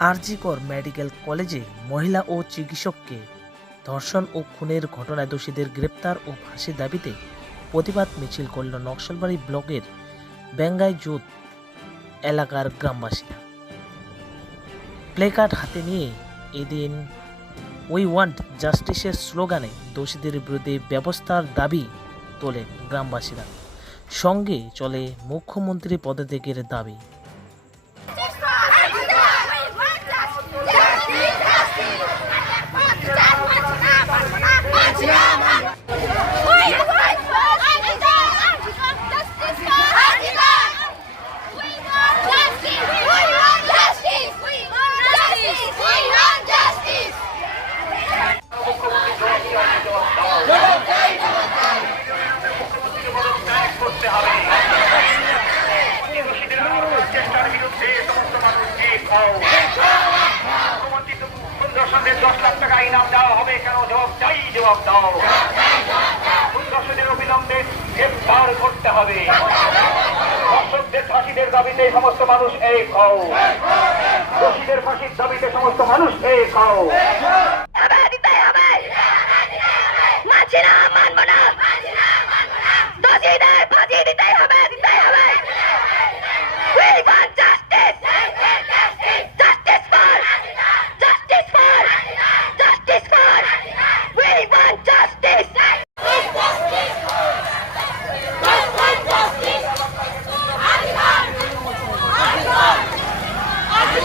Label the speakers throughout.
Speaker 1: RG Kar medical কলেজে মহিলা ও চিকিৎসককে ধর্ষণ ও খুনের ঘটনায় দোষীদের গ্রেপ্তার ও ফাঁসির দাবিতে প্রতিবাদ মিছিল করল নকশালবাড়ি ব্লকের বেঙ্গাই জুত এলাকার গ্রামবাসীরা। প্লেকার্ড হাতে নিয়ে এদিন উই ওয়ান্ট জাস্টিসের স্লোগানে দোষীদের বিরুদ্ধে ব্যবস্থার দাবি তোলেন গ্রামবাসীরা। সঙ্গে চলে মুখ্যমন্ত্রী পদত্যাগের দাবি
Speaker 2: চেষ্টার বিরুদ্ধে সমস্ত মানুষকে খাও মুখ্যমন্ত্রী তো সুন্দর সঙ্গে দশ লাখ টাকা ইনাম দেওয়া হবে কেন জবাব চাই জবাব দাও সুন্দরসদের অবিলম্বে গ্রেফতার করতে হবে দর্শকদের ফাঁসিদের দাবিতে সমস্ত মানুষ এই খাও দোষীদের ফাঁসির দাবিতে সমস্ত মানুষ এই খাও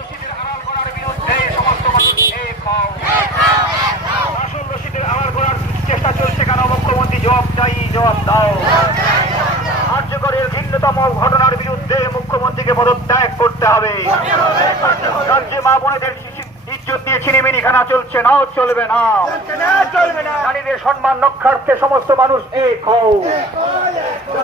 Speaker 3: দোষীদের
Speaker 2: আড়াল করার বিরুদ্ধে সমস্ত মানুষ এই খাও আসল দোষীদের আড়াল করার চেষ্টা চলছে কেন মুখ্যমন্ত্রী জবাব চাই জবাব দাও কার্যকরের ভিন্নতম ঘটনার বিরুদ্ধে মুখ্যমন্ত্রীকে পদত্যাগ করতে হবে। রাজ্যে মা বোনেদের ইজ্জত নিয়ে ছিনিমিনি খানা চলছে না চলবে না। নারীদের সম্মান রক্ষার্থে সমস্ত মানুষ এক হও।